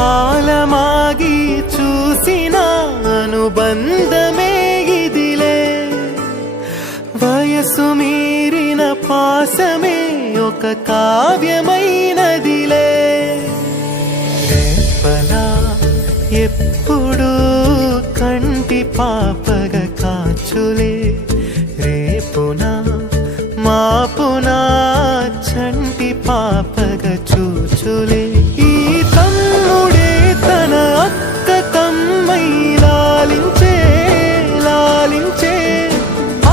కాలమాగి చూసిన అనుబంధమే ఇదిలే, వయసు మీరిన పాసమే ఒక కావ్యమైనదిలే. రేపలా ఎప్పుడు కంటి పాపగ కాచులే, రేపునా మాపునా చంటి పాపగ చూచులే. ఈ తమ్ముడే తన అక్క కమ్మై లాలించే లాలించే,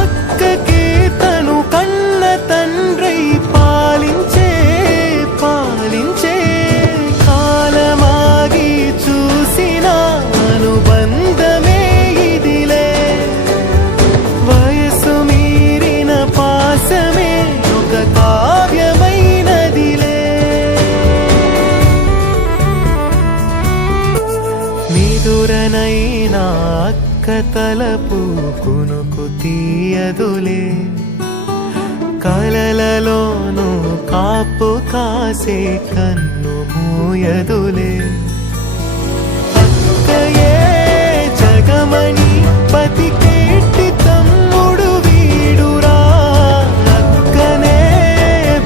అక్కకే తను కన్న తండ్రై పాలించే పాలించే. కాలమాగి చూసిన అనుబంధమే ఇదిలే, వయసు మీరిన పాసమే ఒక కావ్యమైనదిలే. నిదురనైనా అక్క తలపు కునుకు తీయదులే, కలలలోనూ కాపు కాసే కన్ను మూయదులే. అక్కయే జగమణి పతికేటి తమ్ముడు వీడురా, అక్కనే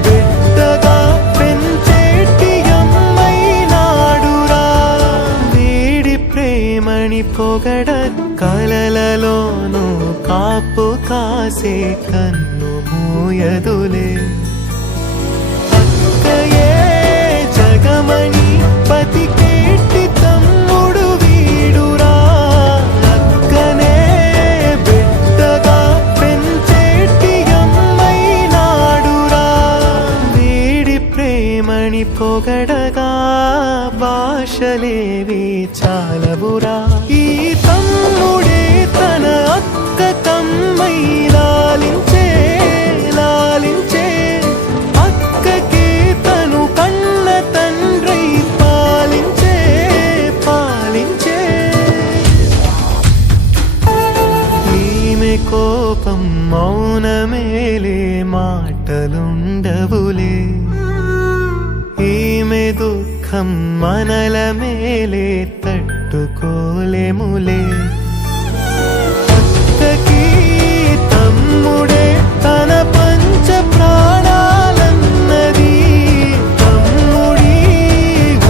బిడ్డగా పెంచేటి అమ్మైనాడురా. వీడి ప్రేమని పొగడ కలలలోనూ కాపు కాసే కన్ను మూయదులే. అక్కయే జగమణి పతికేటి తమ్ముడు వీడురా, అక్కనే బిడ్డగా పెంచేటి అమ్మైనాడురా. వీడి ప్రేమని పొగడగా భాషలేవి చాలవురా. ఈ తమ్ముడే తన అక్క కమ్మై లాలించే లాలించే, అక్కకే తను కన్న తండ్రై పాలించే పాలించే. ఈమె కోపం మౌనమేలే, మాటలుండవులే. ఈమె దుఃఖం మనల మేలే, తట్టుకోలేములే. అక్కకి తమ్ముడే తన పంచ ప్రాణాలన్నది, తమ్ముడి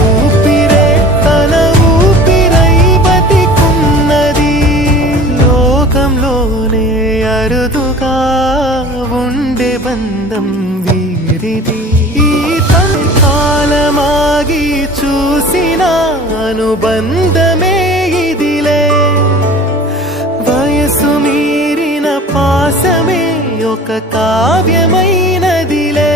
ఊపిరే తన ఊపిరై బతికున్నది. లోకంలోనే అరుదుగా ఉండే బంధం వీరిది. ఈ కాలమాగి చూసిన అనుబంధమే ఇదిలే, వయసు మీరిన పాసమే ఒక కావ్యమైనదిలే.